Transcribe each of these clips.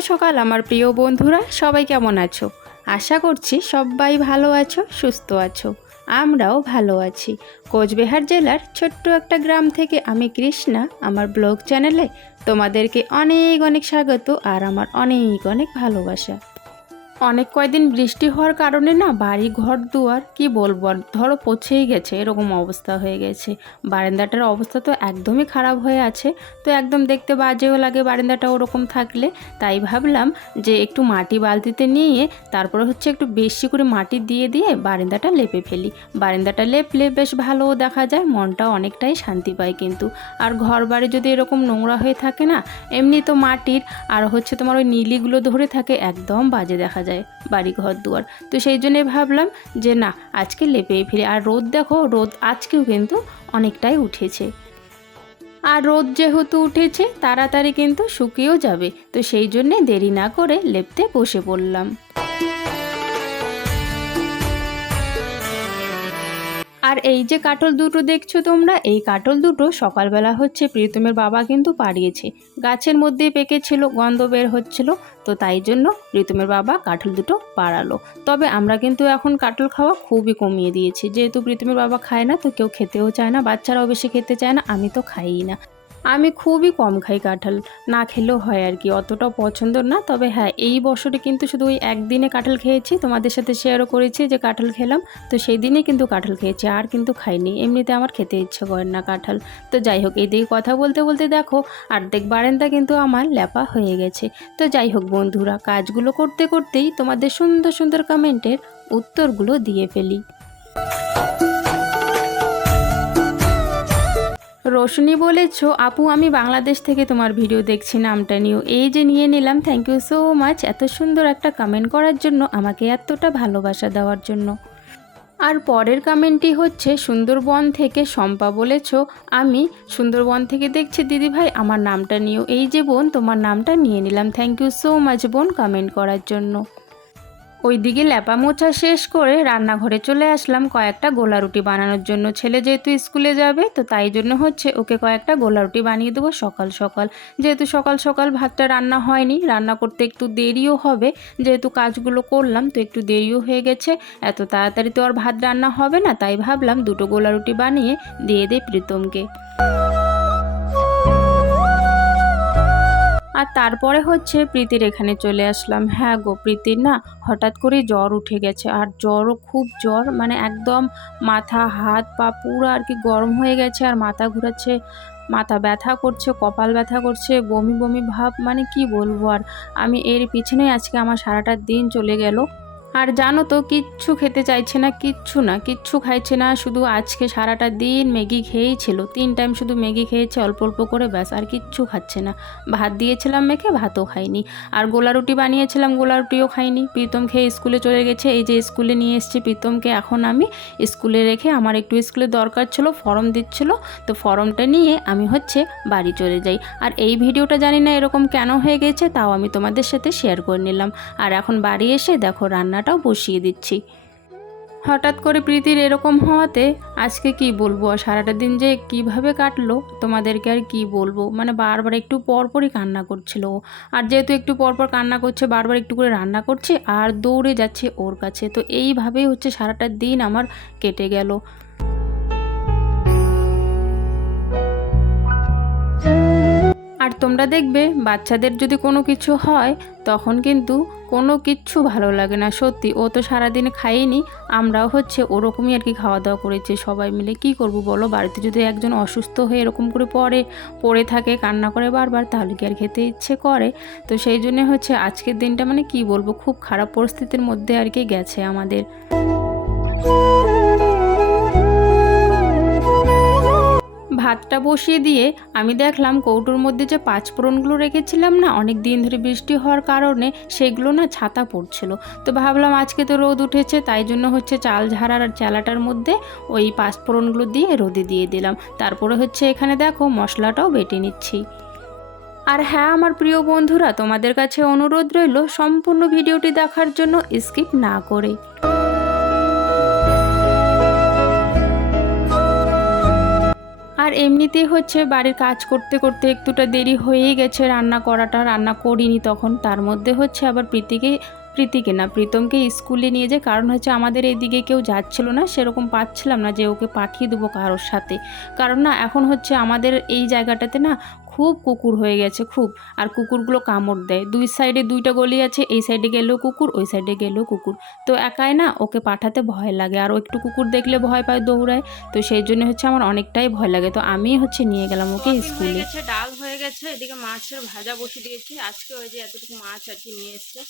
সকাল, আমার প্রিয় বন্ধুরা, সবাই কেমন আছো? আশা করছি সবাই ভালো আছো, সুস্থ আছো। আমরাও ভালো আছি। কোচবিহার জেলার ছোট্ট একটা গ্রাম থেকে আমি কৃষ্ণা, আমার ব্লগ চ্যানেলে তোমাদেরকে অনেক অনেক স্বাগত আর আমার অনেক অনেক ভালোবাসা। অনেক কয়দিন বৃষ্টি হওয়ার কারণে না বাড়ি, ঘর, দুয়ার, কি বলব, আর ধরো পচেই গেছে, এরকম অবস্থা হয়ে গেছে। বারান্দাটার অবস্থা তো একদমই খারাপ হয়ে আছে, তো একদম দেখতে বাজেও লাগে বারান্দাটা ওরকম থাকলে। তাই ভাবলাম যে একটু মাটি বালতিতে নিয়ে, তারপরে হচ্ছে একটু বেশি করে মাটি দিয়ে দিয়ে বারান্দাটা লেপে ফেলি। বারান্দাটা লেপলে বেশ ভালোও দেখা যায় মনটা অনেকটাই শান্তি পায় কিন্তু। আর ঘর বাড়ি যদি এরকম নোংরা হয়ে থাকে না, এমনি তো মাটির, আর হচ্ছে তোমার ওই নীলিগুলো ধরে থাকে, একদম বাজে দেখা যায়। বাড়ি ঘর দুয়ার। তো সেই জন্যে ভাবলাম যে না, আজকে লেপে ফিরে। আর রোদ দেখো, রোদ আজকেও কিন্তু অনেকটাই উঠেছে। আর রোদ যেহেতু উঠেছে, তাড়াতাড়ি কিন্তু শুকিয়েও যাবে। তো সেই জন্যে দেরি না করে লেপতে বসে পড়লাম। আর এই যে কাটল দুটো দেখছ তোমরা, এই কাটল দুটো সকালবেলা হচ্ছে প্রীতমের বাবা কিন্তু পাড়িয়েছে। গাছের মধ্যে পেকেছিল, গন্ধ বের হচ্ছিল, তো তাই জন্য প্রীতমের বাবা কাঠল দুটো পাড়ালো। তবে আমরা কিন্তু এখন কাটল খাওয়া খুবই কমিয়ে দিয়েছি। যেহেতু প্রীতমের বাবা খায় না, তো কেউ খেতেও চায় না, বাচ্চারাও বেশি খেতে চায় না, আমি তো খাইই না। আমি খুবই কম খাই কাঁঠাল। না খেলেও হয় আর কি অতটা পছন্দ না। তবে হ্যাঁ এই বছরে কিন্তু শুধু ওই একদিনে কাঁঠাল খেয়েছি। তোমাদের সাথে শেয়ারও করেছি যে কাঁঠাল খেলাম। তো সেই দিনে কিন্তু কাঁঠাল খেয়েছি, আর কিন্তু খাইনি। এমনিতে আমার খেতে ইচ্ছে করে না কাঁঠাল। তো যাই হোক, এদিকে কথা বলতে বলতে দেখো, অর্ধেক বারান্দা কিন্তু আমার ল্যাপা হয়ে গেছে। তো যাই হোক বন্ধুরা, কাজগুলো করতে করতেই তোমাদের সুন্দর সুন্দর কমেন্টের উত্তরগুলো দিয়ে ফেলি। রোশনি বলেছ, আপু, আমি বাংলাদেশ থেকে তোমার ভিডিও দেখছি নামটা নিও। এই যে নিয়ে নিলাম থ্যাংক ইউ সো মাচ এত সুন্দর একটা কমেন্ট করার জন্য, আমাকে এতটা ভালোবাসা দেওয়ার জন্য। আর পরের কমেন্টটি হচ্ছে, সুন্দরবন থেকে শম্পা বলেছ, আমি সুন্দরবন থেকে দেখছি, দিদি ভাই, আমার নামটা নিও। এই যে বোন, তোমার নামটা নিয়ে নিলাম থ্যাংক ইউ সো মাচ বোন কমেন্ট করার জন্য। ওইদিকে ল্যাপা মোছা শেষ করে রান্নাঘরে চলে আসলাম কয়েকটা গোলা রুটি বানানোর জন্য। ছেলে যেহেতু স্কুলে যাবে, তো তাই জন্য হচ্ছে ওকে কয়েকটা গোলা রুটি বানিয়ে দেবো সকাল সকাল। যেহেতু সকাল সকাল ভাতটা রান্না হয়নি, রান্না করতে একটু দেরিও হবে, যেহেতু কাজগুলো করলাম তো একটু দেরিও হয়ে গেছে। এত তাড়াতাড়ি তো আর ভাত রান্না হবে না, তাই ভাবলাম দুটো গোলা রুটি বানিয়ে দিয়ে দে প্রীতমকে। আর তারপরে হচ্ছে প্রীতির এখানে চলে আসলাম। হ্যাঁ গো, প্রীতির না হঠাৎ করে জ্বর উঠে গেছে আর জ্বরও খুব জ্বর মানে একদম মাথা, হাত, পা পুরো আর কি গরম হয়ে গেছে আর মাথা ঘুরাচ্ছে, মাথা ব্যথা করছে, কপাল ব্যথা করছে, বমি বমি ভাব মানে কি বলব আর। আমি এর পিছনেই আজকে আমার সারাটা দিন চলে গেল। আর জানো তো, কিচ্ছু খেতে চাইছে না, কিচ্ছু না, কিচ্ছু খাইছে না, শুধু আজকে সারাটা দিন ম্যাগি খেয়েই ছিল তিন টাইম শুধু ম্যাগি খেয়েছে, অল্প অল্প করে ব্যাস, আর কিচ্ছু খাচ্ছে না। ভাত দিয়েছিলাম মেখে, ভাতও খাইনি। আর গোলা রুটি বানিয়েছিলাম গোলা রুটিও খাইনি। প্রীতম খেয়ে স্কুলে চলে গেছে, এই যে স্কুলে নিয়ে এসেছি প্রীতমকে, এখন আমি স্কুলে রেখে আমার একটু স্কুলে দরকার ছিল, ফর্ম দিচ্ছিল। তো ফর্মটা নিয়ে আমি হচ্ছে বাড়ি চলে যাই। আর এই ভিডিওটা জানি না এরকম কেন হয়ে গেছে, তাও আমি তোমাদের সাথে শেয়ার করে নিলাম। আর এখন বাড়ি এসে দেখো রান্নাটাও বসিয়ে দিচ্ছি। হঠাৎ করে প্রীতির এরকম হওয়াতে আজকে কি বলব? সারাটা দিন যে কীভাবে কাটলো, তোমাদেরকে আর কি বলব? মানে বারবার একটু পরপরই কান্না করছিল আর যেহেতু একটু পরপর কান্না করছে, বারবার একটু করে রান্না করছে আর দৌড়ে যাচ্ছে ওর কাছে। তো এইভাবেই হচ্ছে সারাটা দিন আমার কেটে গেল। আর তোমরা দেখবে, বাচ্চাদের যদি কোনো কিছু হয়, তখন কিন্তু কোনো কিচ্ছু ভালো লাগে না। সত্যি, ও তো সারাদিন খাইনি আমরাও হচ্ছে ওরকমই আর কি খাওয়া দাওয়া করেছি, সবাই মিলে। কি করব বলো? বাড়িতে যদি একজন অসুস্থ হয়ে এরকম করে পড়ে পড়ে থাকে, কান্না করে বারবার, তাহলে কি আর খেতে ইচ্ছে করে? তো সেই জন্য হচ্ছে আজকের দিনটা মানে কি বলব, খুব খারাপ পরিস্থিতির মধ্যে আর কি গেছে আমাদের। ভাতটা বসিয়ে দিয়ে আমি দেখলাম কৌটোর মধ্যে যে পাঁচফোড়নগুলো রেখেছিলাম না, অনেক দিন ধরে বৃষ্টি হওয়ার কারণে সেগুলো না ছাতা পড়ছিল। তো ভাবলাম আজকে তো রোদ উঠেছে, তাই জন্য হচ্ছে চাল ঝাড়ার আর চালাটার মধ্যে ওই পাঁচফোড়নগুলো দিয়ে রোদে দিয়ে দিলাম। তারপরে হচ্ছে এখানে দেখো মশলাটাও বেটে নিচ্ছি। আর হ্যাঁ আমার প্রিয় বন্ধুরা, তোমাদের কাছে অনুরোধ রইল সম্পূর্ণ ভিডিওটি দেখার জন্য স্কিপ না করে। আর এমনিতেই হচ্ছে বাড়ির কাজ করতে করতে একটুটা দেরি হয়েই গেছে, রান্না করাটা, রান্না করিনি তখন। তার মধ্যে হচ্ছে আবার প্রীতিকে প্রীতিকে না প্রীতমকে স্কুলে নিয়ে যায় কারণ হচ্ছে আমাদের এদিকে কেউ যাচ্ছিল না সেরকম পাচ্ছিলাম না যে ওকে পাঠিয়ে দেবো কারোর সাথে। কারণ না এখন হচ্ছে আমাদের এই জায়গাটাতে না খুব কুকুর হয়ে গেছে খুব। আর কুকুরগুলো কামড় দেয়। দুই সাইডে দুইটা গলি আছে এই সাইডে গেলেও কুকুর ওই সাইডে গেলেও কুকুর। তো একাই না ওকে পাঠাতে ভয় লাগে। আর ও একটু কুকুর দেখলে ভয় পায় দৌড়ায়। তো সেই জন্য হচ্ছে আমার অনেকটাই ভয় লাগে। তো আমি হচ্ছে নিয়ে গেলাম ওকে স্কুলে। ডাল হয়ে গেছে এদিকে মাছের ভাজা বসিয়ে দিয়েছি। আজকে ওই যে এতটুকু মাছ আর কি নিয়ে এসছে।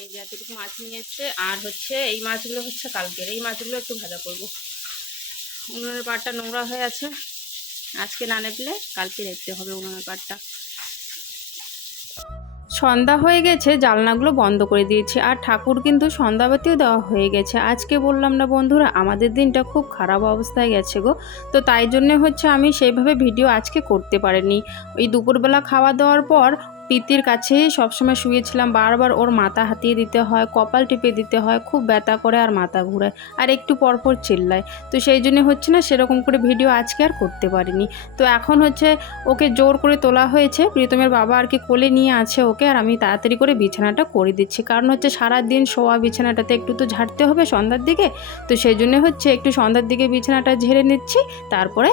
এই যে এতটুকু মাছ নিয়ে এসছে। আর হচ্ছে এই মাছগুলো হচ্ছে কালকের। এই মাছগুলো একটু ভাজা করব। উনুনের পাটটা নোংরা হয়ে আছে। আজকে না নেপলে কালকে দেখতে হবে উনুনের পাটটা সন্ধ্যা হয়ে গেছে জানলাগুলো বন্ধ করে দিয়েছি। আর ঠাকুর কিন্তু সন্ধ্যাবাতিও দেওয়া হয়ে গেছে। আজকে বললাম না বন্ধুরা, আমাদের দিনটা খুব খারাপ অবস্থায় গেছে গো। তো তাই জন্য হচ্ছে আমি সেইভাবে ভিডিও আজকে করতে পারিনি। ওই দুপুরবেলা খাওয়া দাওয়ার পর প্রীতির কাছেই সবসময় শুয়েছিলাম, বারবার ওর মাথা হাতিয়ে দিতে হয়, কপাল টিপে দিতে হয়, খুব ব্যথা করে আর মাথা ঘুরায়, আর একটু পরপর চিল্লায়। তো সেই জন্য হচ্ছে না সেরকম করে ভিডিও আজকে আর করতে পারিনি। তো এখন হচ্ছে ওকে জোর করে তোলা হয়েছে, প্রীতমের বাবা আর কি কোলে নিয়ে আছে ওকে, আর আমি তাড়াতাড়ি করে বিছানাটা করে দিচ্ছি। কারণ হচ্ছে সারা দিন শোয়া বিছানাটাতে একটু তো ঝাড়তে হবে সন্ধ্যার দিকে, তো সেই জন্য হচ্ছে একটু সন্ধ্যার দিকে বিছানাটা ঝেড়ে নিচ্ছি, তারপরে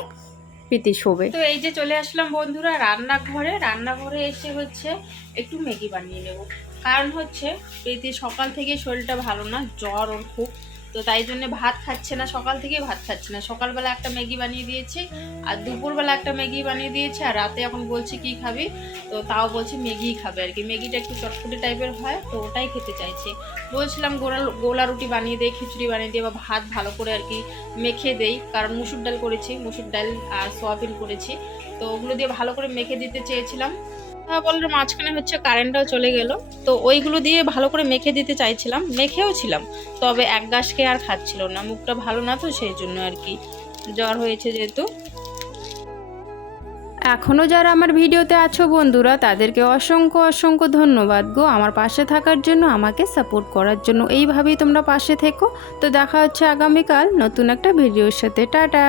প্রীতি শোবে। তো এই যে চলে আসলাম বন্ধুরা রান্নাঘরে। রান্নাঘরে এসে হচ্ছে একটু ম্যাগি বানিয়ে নেব। কারণ হচ্ছে প্রীতি সকাল থেকে শরীরটা ভালো না, জ্বর ওর খুব। তো তাই জন্য ভাত খাচ্ছে না, সকাল থেকে ভাত খাচ্ছে না। সকালবেলা একটা ম্যাগি বানিয়ে দিয়েছি, আর দুপুরবেলা একটা ম্যাগি বানিয়ে দিয়েছি, আর রাতে এখন বলছি কি খাবি? তো তাও বলছে ম্যাগিই খাবে আর কি। ম্যাগিটা একটু চটপটি টাইপের হয়, তো ওটাই খেতে চাইছে। বলছিলাম গোলা গোলা রুটি বানিয়ে দেয় খিচুড়ি বানিয়ে দিয়ে বা ভাত ভালো করে আর কি মেখে দেই, কারণ মুসুর ডাল করেছি, মুসুর ডাল আর সোয়াবিন করেছি। তো ওগুলো দিয়ে ভালো করে মেখে দিতে চেয়েছিলাম। তা বলল মাঝখানে হচ্ছে কারেন্টটাও চলে গেল। তো ওইগুলো দিয়ে ভালো করে মেখে দিতে চাইছিলাম, মেখেও ছিলাম। তবে এক গাছকে আর খাচ্ছিল না, মুখটা ভালো না তো সেই জন্য আর কি। জ্বর হয়েছে যেহেতু। এখনও যারা আমার ভিডিওতে আছো বন্ধুরা, তাদেরকে অসংখ্য অসংখ্য ধন্যবাদ গো। আমার পাশে থাকার জন্য, আমাকে সাপোর্ট করার জন্য। এইভাবেই তোমরা পাশে থেকো। তো দেখা হচ্ছে আগামীকাল নতুন একটা ভিডিওর সাথে। টাটা!